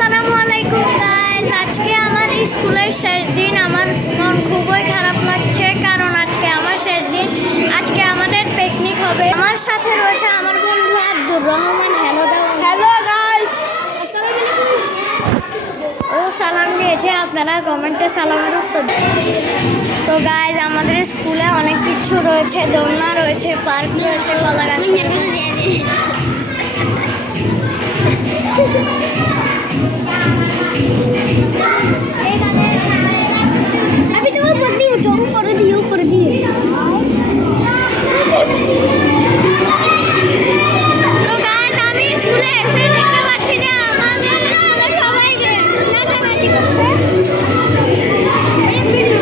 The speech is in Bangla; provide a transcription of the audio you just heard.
আসসালামু আলাইকুম গাইস, আজকে আমার স্কুলের শেষ দিন। আমার মন খুবই খারাপ লাগছে কারণ আজকে আমার শেষ দিন। আজকে আমাদের পিকনিক হবে। আমার সাথে রয়েছে আমার বন্ধু আব্দুর রহমান। হ্যালো গাইস, আসসালামু আলাইকুম। ও সালাম দিয়েছে, আপনারা কমেন্টে সালামের উত্তর দিন। তো গাইস, আমাদের স্কুলে অনেক কিছু রয়েছে, দোলনা রয়েছে, পার্ক রয়েছে, কলা গাছ। अभी तो ऊपर दियो, तो ऊपर दियो, ऊपर दियो। तो गाइस, আমি স্কুলে এসে দেখতে পাচ্ছি যে আমাদের স্কুলে সবাই নাচানাচি করছে। এই ভিডিও